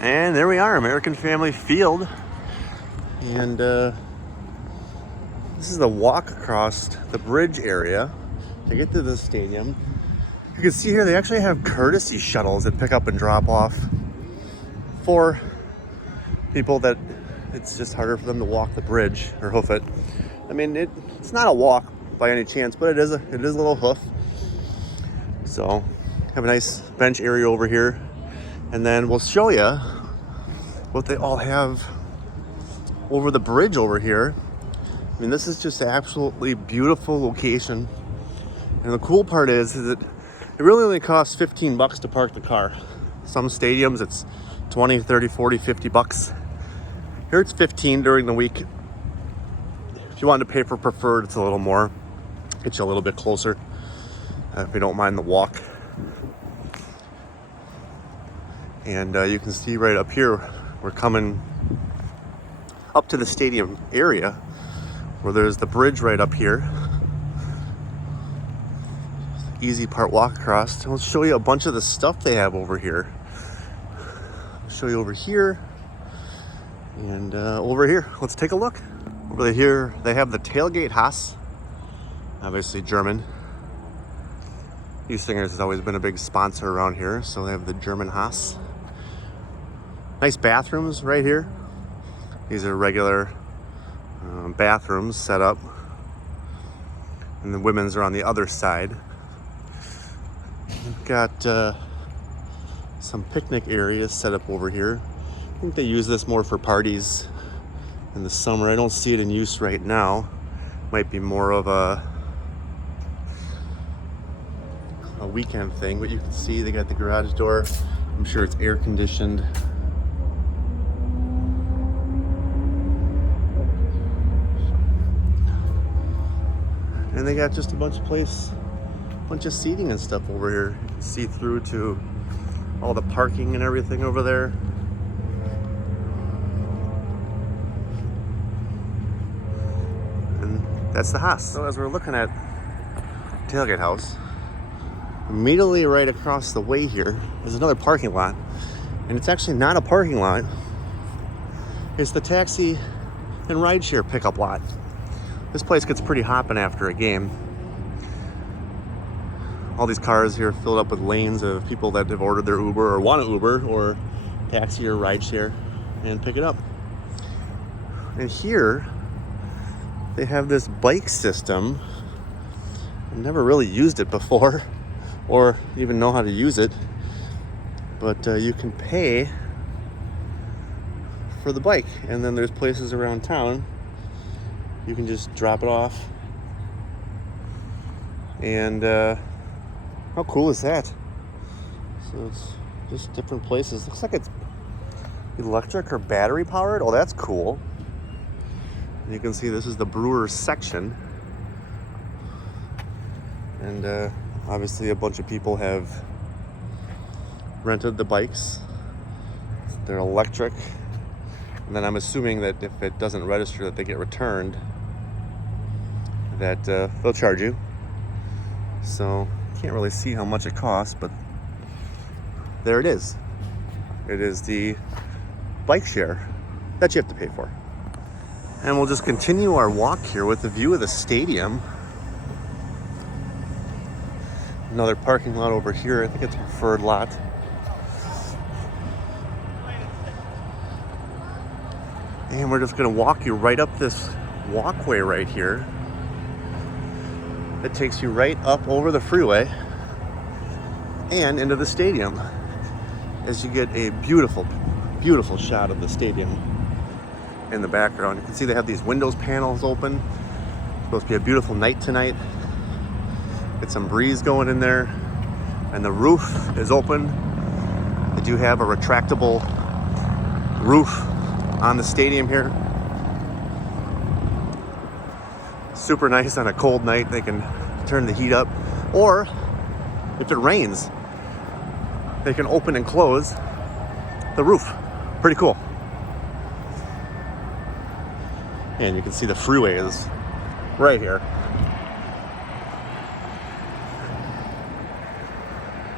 And there we are, American Family Field. And this is the walk across the bridge area to get to the stadium. You can see here they actually have courtesy shuttles that pick up and drop off for people that it's just harder for them to walk the bridge or hoof it. I mean, it's not a walk by any chance, but it is a little hoof. So have a nice bench area over here, and then we'll show you what they all have over the bridge over here. I mean, this is just an absolutely beautiful location, and the cool part is that it really only costs 15 bucks to park the car. Some stadiums it's 20, 30, 40, 50 bucks. Here it's 15 during the week. If you want to pay for preferred, it's a little more. Get you a little bit closer if you don't mind the walk. And you can see right up here, we're coming up to the stadium area where there's the bridge right up here. Easy part walk across. And I'll show you a bunch of the stuff they have over here. I'll show you over here and over here. Let's take a look. Over here they have the Tailgate Haas, obviously German. Singers has always been a big sponsor around here, so they have the German Haas. Nice bathrooms right here. These are regular bathrooms set up, and the women's are on the other side. We've got some picnic areas set up over here. I think they use this more for parties in the summer. I don't see it in use right now. Might be more of a weekend thing, but you can see they got the garage door. I'm sure it's air conditioned. And they got just a bunch of seating and stuff over here. You can see through to all the parking and everything over there. And that's the house. So as we're looking at Tailgate House, immediately right across the way here is another parking lot. And it's actually not a parking lot. It's the taxi and rideshare pickup lot. This place gets pretty hopping after a game. All these cars here filled up with lanes of people that have ordered their Uber or want to Uber or taxi or rideshare and pick it up. And here they have this bike system. I've never really used it before or even know how to use it, but you can pay for the bike, and then there's places around town you can just drop it off. And how cool is that? So it's just different places. Looks like it's electric or battery powered. Oh, that's cool. And you can see this is the Brewers section, and obviously a bunch of people have rented the bikes. They're electric, and then I'm assuming that if it doesn't register that they get returned, that they'll charge you. So can't really see how much it costs, but there it is. It is the bike share that you have to pay for. And we'll just continue our walk here with the view of the stadium. Another parking lot over here. I think it's a preferred lot. And we're just gonna walk you right up this walkway right here. It takes you right up over the freeway and into the stadium, as you get a beautiful, beautiful shot of the stadium in the background. You can see they have these windows panels open. It's supposed to be a beautiful night tonight. Get some breeze going in there, and the roof is open. They do have a retractable roof on the stadium here. Super nice on a cold night. They can turn the heat up, or if it rains, they can open and close the roof. Pretty cool. And you can see the freeway is right here.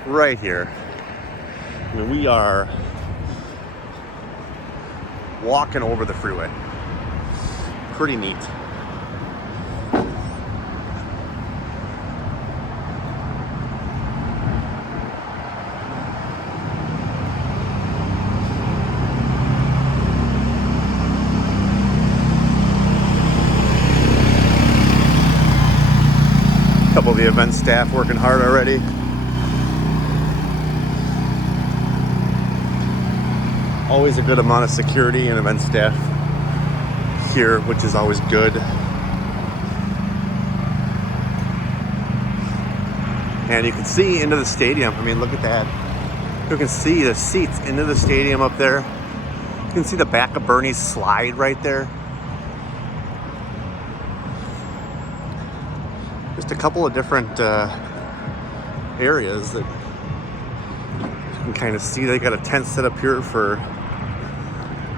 Right here. I mean, we are walking over the freeway. Pretty neat. A couple of the event staff working hard already. Always a good amount of security and event staff here, which is always good. And you can see into the stadium. I mean, look at that. You can see the seats into the stadium up there. You can see the back of Bernie's slide right there. Just a couple of different areas that you can kind of see. They got a tent set up here for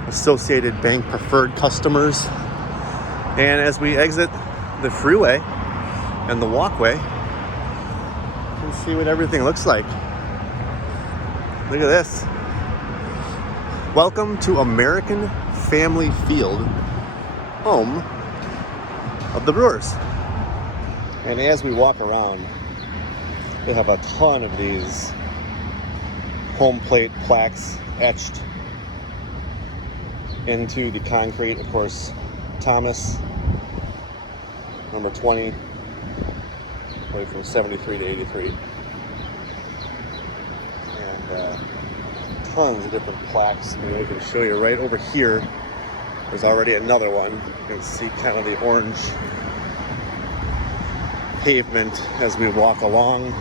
Associated Bank preferred customers. And as we exit the freeway and the walkway, you can see what everything looks like. Look at this. Welcome to American Family Field, home of the Brewers. And as we walk around, they have a ton of these home plate plaques etched into the concrete. Of course, Thomas, number 20, played from 73 to 83. And tons of different plaques. I mean, I can show you right over here. There's already another one. You can see kind of the orange pavement as we walk along.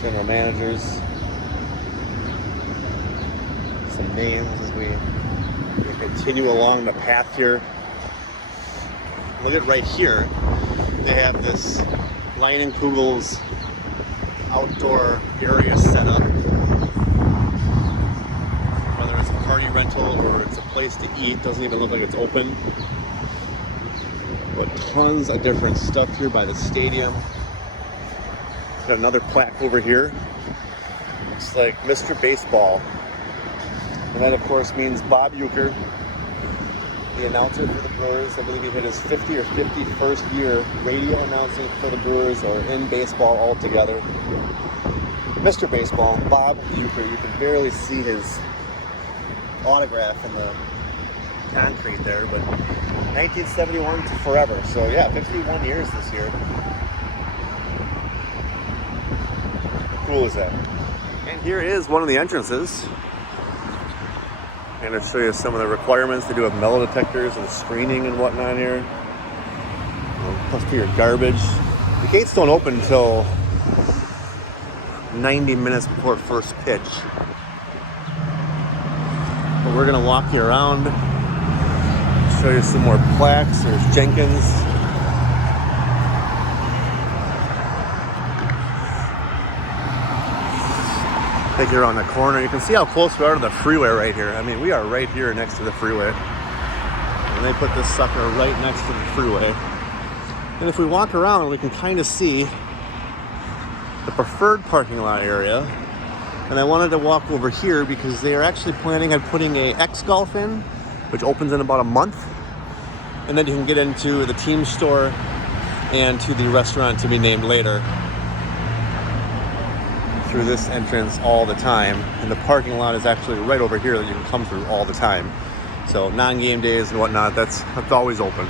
General managers. Some names as we continue along the path here. Look at right here. They have this Leinenkugel's outdoor area set up. Whether it's a party rental or it's a place to eat, doesn't even look like it's open. But tons of different stuff here by the stadium. Got another plaque over here. Looks like Mr. Baseball. And that, of course, means Bob Uecker, the announcer for the Brewers. I believe he hit his 50 or 51st year radio announcing for the Brewers, or in baseball altogether. Mr. Baseball, Bob Uecker. You can barely see his autograph in the concrete there, but 1971 to forever. So yeah, 51 years this year. How cool is that? And here is one of the entrances. And I'll show you some of the requirements to do with metal detectors and screening and whatnot here. Plus to your garbage. The gates don't open until 90 minutes before first pitch. But we're gonna walk you around, show you some more plaques. There's Jenkins. Take you around the corner. You can see how close we are to the freeway right here. I mean, we are right here next to the freeway. And they put this sucker right next to the freeway. And if we walk around, we can kind of see the preferred parking lot area. And I wanted to walk over here because they are actually planning on putting a X Golf in, which opens in about a month. And then you can get into the team store and to the restaurant to be named later through this entrance all the time. And the parking lot is actually right over here that you can come through all the time. So non-game days and whatnot, that's always open.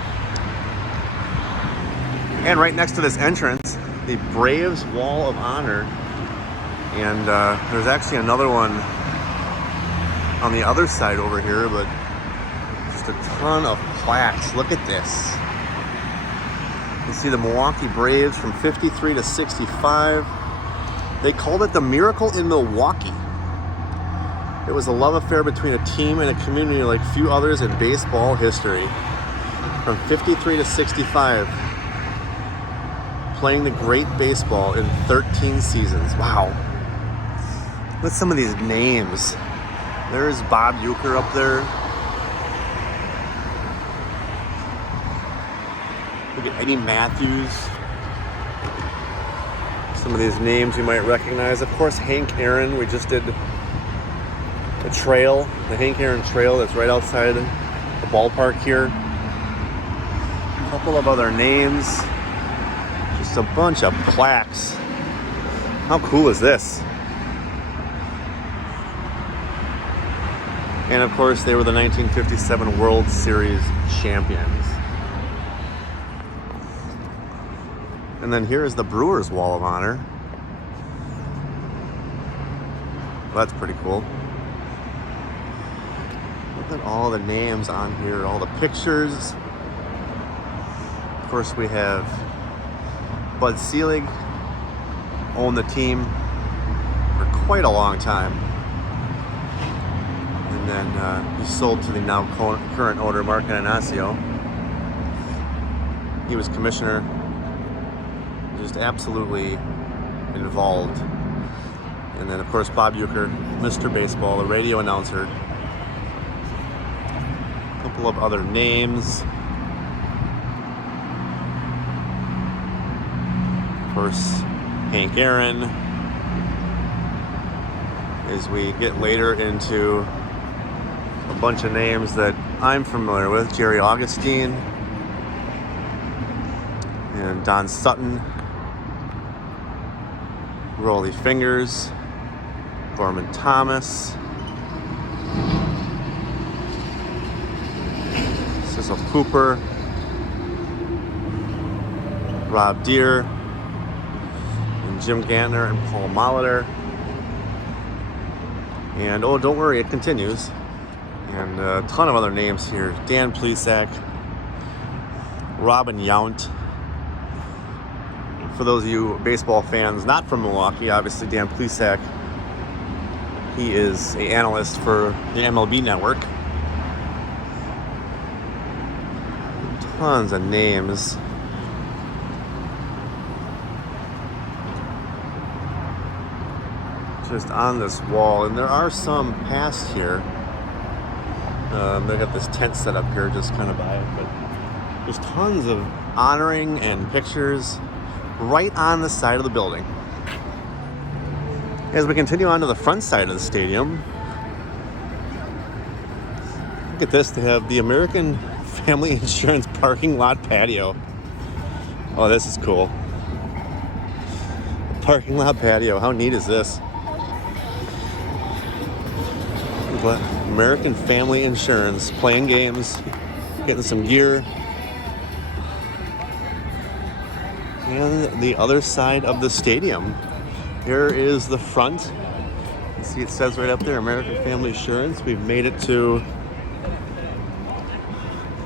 And right next to this entrance, the Braves Wall of Honor. And there's actually another one on the other side over here, but just a ton of plaques. Look at this. You see the Milwaukee Braves from 53 to 65. They called it the Miracle in Milwaukee. It was a love affair between a team and a community like few others in baseball history. From 53 to 65, playing the great baseball in 13 seasons. Wow. Look at some of these names. There's Bob Uecker up there. Look at Eddie Matthews. Some of these names you might recognize. Of course, Hank Aaron. We just did the trail, the Hank Aaron Trail that's right outside the ballpark here. A couple of other names. Just a bunch of plaques. How cool is this? And of course, they were the 1957 World Series champions. And then here is the Brewers Wall of Honor. Well, that's pretty cool. Look at all the names on here, all the pictures. Of course, we have Bud Selig, owned the team for quite a long time. And then he sold to the now current owner, Mark Anastasio. He was commissioner, just absolutely involved. And then, of course, Bob Uecker, Mr. Baseball, the radio announcer. A couple of other names. Of course, Hank Aaron. As we get later into a bunch of names that I'm familiar with, Jerry Augustine and Don Sutton, Rollie Fingers, Gorman Thomas, Cecil Cooper, Rob Deere, and Jim Gantner and Paul Molitor. And oh, don't worry, it continues. And a ton of other names here. Dan Plesac, Robin Yount. For those of you baseball fans not from Milwaukee, obviously Dan Plesac, he is an analyst for the MLB Network. Tons of names. Just on this wall, and there are some past here. They got this tent set up here just kind of by it, but there's tons of honoring and pictures right on the side of the building. As we continue on to the front side of the stadium, look at this. They have the American Family Insurance parking lot patio. Oh, this is cool. Parking lot patio. How neat is this? American Family Insurance, playing games, getting some gear. And the other side of the stadium, here is the front. You see it says right up there, American Family Insurance. We've made it to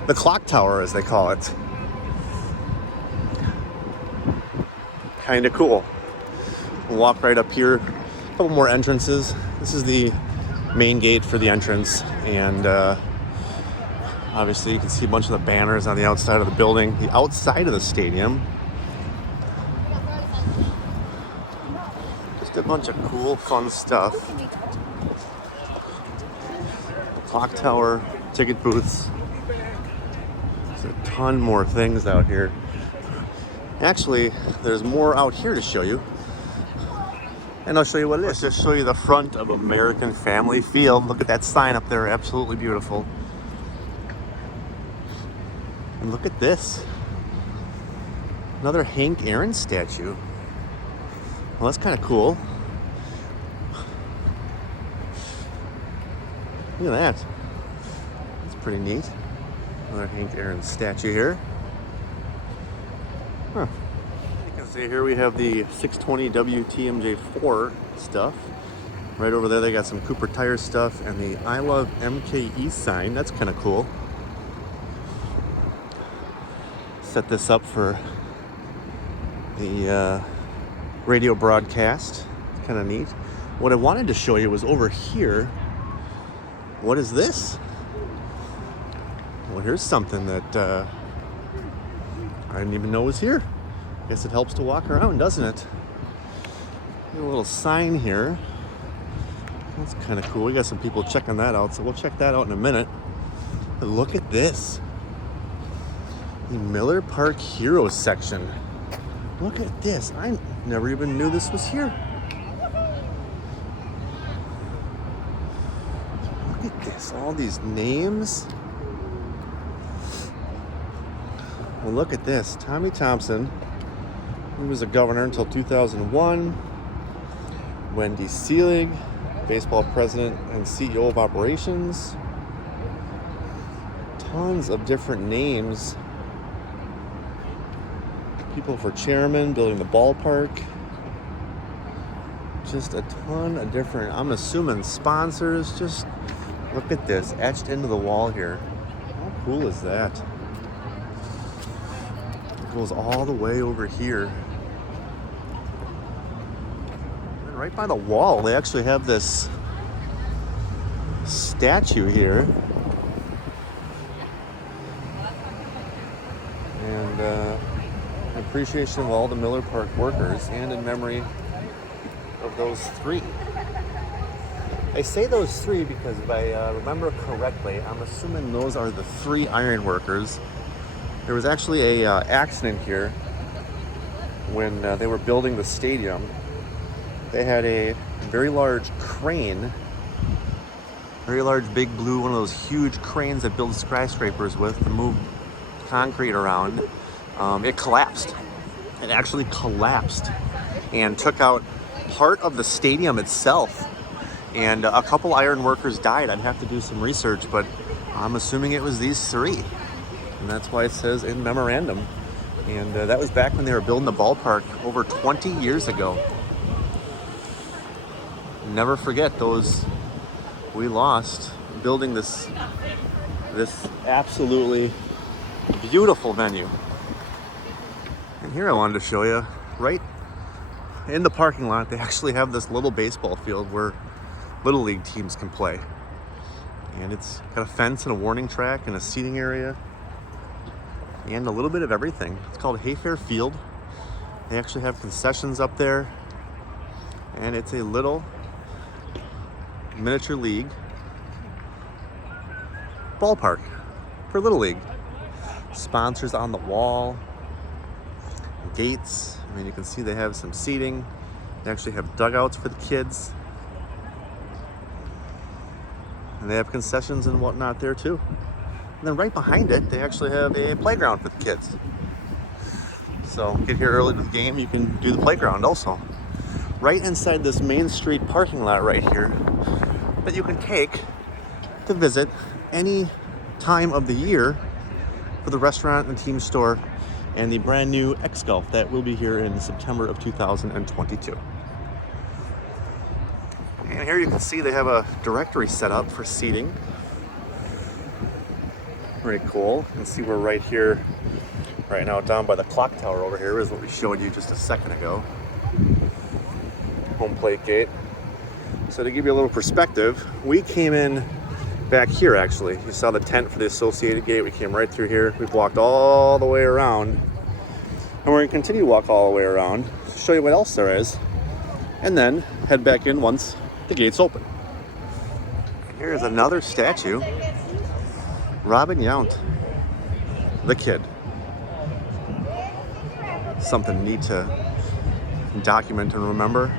the clock tower, as they call it. Kind of cool. We'll walk right up here. A couple more entrances. This is the main gate for the entrance, and obviously you can see a bunch of the banners on the outside of the building. The outside of the stadium, just a bunch of cool, fun stuff. Clock tower, ticket booths. There's a ton more things out here. Actually, there's more out here to show you. And I'll show you what it is. Let's just show you the front of American Family Field. Look at that sign up there, absolutely beautiful. And look at this. Another Hank Aaron statue. Well, that's kind of cool. Look at that. That's pretty neat. Another Hank Aaron statue here. Huh. See, here we have the 620 WTMJ4 stuff. Right over there they got some Cooper Tire stuff and the I Love MKE sign. That's kind of cool. Set this up for the radio broadcast. It's kind of neat. What I wanted to show you was over here. What is this? Well, here's something that I didn't even know was here. Guess it helps to walk around, doesn't it? Got a little sign here. That's kind of cool. We got some people checking that out, so we'll check that out in a minute. But look at this. The Miller Park Heroes section. Look at this. I never even knew this was here. goodness, all these names. Well, look at this. Tommy Thompson. He was a governor until 2001. Wendy Seelig, baseball president and CEO of operations. Tons of different names. People for chairman, building the ballpark. Just a ton of different, I'm assuming, sponsors. Just look at this, etched into the wall here. How cool is that? It goes all the way over here. And right by the wall, they actually have this statue here. And in appreciation of all the Miller Park workers and in memory of those three. I say those three because if I remember correctly, I'm assuming those are the three iron workers. There was actually a accident here when they were building the stadium. They had a very large crane, very large big blue, one of those huge cranes that build skyscrapers with to move concrete around. It collapsed. It actually collapsed and took out part of the stadium itself. And a couple iron workers died. I'd have to do some research, but I'm assuming it was these three. And that's why it says in memorandum. And that was back when they were building the ballpark over 20 years ago. Never forget those we lost building this absolutely beautiful venue. And here I wanted to show you, right in the parking lot, they actually have this little baseball field where Little League teams can play. And it's got a fence and a warning track and a seating area and a little bit of everything. It's called Haefer Field. They actually have concessions up there. And it's a little miniature league ballpark for Little League. Sponsors on the wall. Gates. I mean, you can see they have some seating. They actually have dugouts for the kids. And they have concessions and whatnot there too. And then right behind it, they actually have a playground for the kids. So get here early to the game, you can do the playground also. Right inside this Main Street parking lot right here that you can take to visit any time of the year for the restaurant and team store and the brand new X-Golf that will be here in September of 2022. And here you can see they have a directory set up for seating. Very cool. You can see we're right here, right now down by the clock tower over here is what we showed you just a second ago. Home plate gate. So to give you a little perspective, we came in back here actually. You saw the tent for the associated gate. We came right through here. We've walked all the way around. And we're going to continue to walk all the way around to show you what else there is. And then head back in once the gates open. Here's another statue. Robin Yount, the kid. Something neat to document and remember.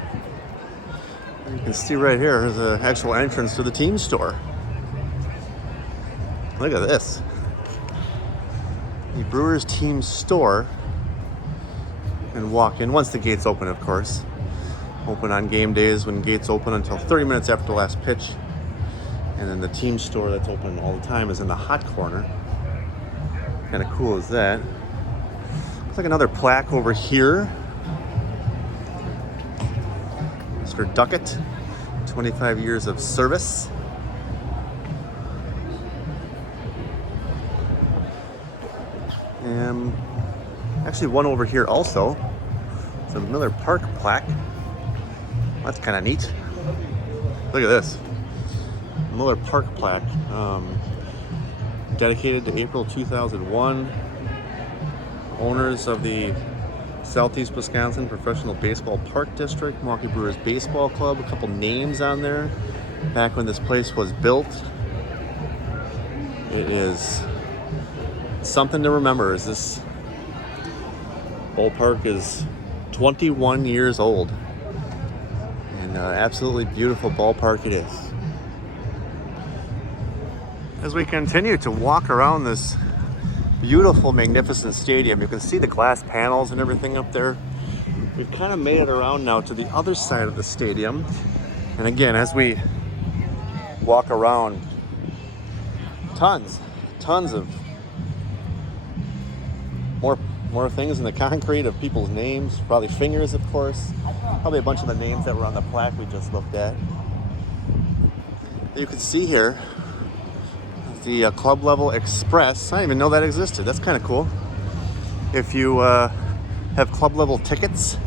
You can see right here is an actual entrance to the team store. Look at this. The Brewers team store. And walk in once the gates open, of course. Open on game days when gates open until 30 minutes after the last pitch. And then the team store that's open all the time is in the hot corner. Kind of cool is that. Looks like another plaque over here. Mr. Duckett, 25 years of service. And actually one over here also. It's a Miller Park plaque. That's kind of neat. Look at this. Miller Park plaque. Dedicated to April 2001. Owners of the Southeast Wisconsin Professional Baseball Park District, Milwaukee Brewers Baseball Club. A couple names on there. Back when this place was built. It is something to remember. Is this ballpark is 21 years old. And absolutely beautiful ballpark it is. As we continue to walk around this beautiful, magnificent stadium, you can see the glass panels and everything up there. We've kind of made it around now to the other side of the stadium. And again, as we walk around, tons of more things in the concrete of people's names, probably fingers, of course. Probably a bunch of the names that were on the plaque we just looked at. You can see here the club level express. I didn't even know that existed. That's kind of cool. If you have club level tickets,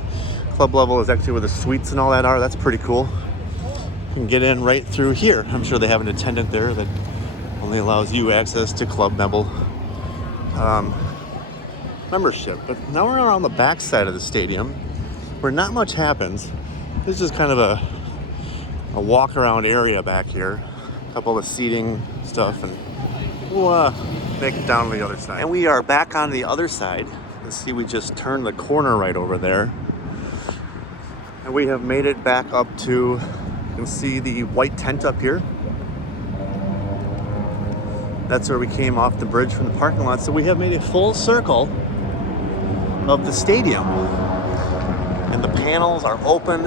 club level is actually where the suites and all that are. That's pretty cool. You can get in right through here. I'm sure they have an attendant there that only allows you access to club membership. But now we're around the back side of the stadium where not much happens. This is just kind of a walk around area back here. A couple of seating stuff, and we'll make it down to the other side. And we are back on the other side. Let's see, we just turned the corner right over there. And we have made it back up to, you can see the white tent up here. That's where we came off the bridge from the parking lot. So we have made a full circle of the stadium. And the panels are open.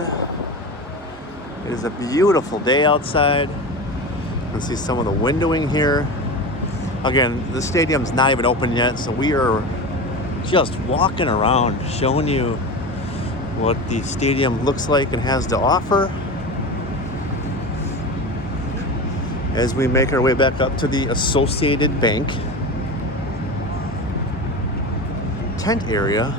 It is a beautiful day outside. You can see some of the windowing here. Again, the stadium's not even open yet, so we are just walking around showing you what the stadium looks like and has to offer as we make our way back up to the Associated Bank tent area.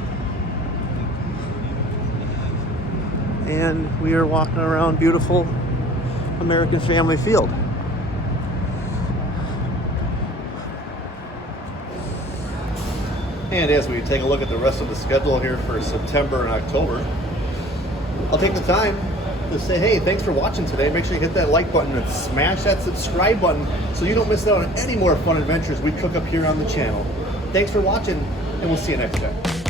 And we are walking around beautiful American Family Field. And as we take a look at the rest of the schedule here for September and October, I'll take the time to say, hey, thanks for watching today. Make sure you hit that like button and smash that subscribe button so you don't miss out on any more fun adventures we cook up here on the channel. Thanks for watching, and we'll see you next time.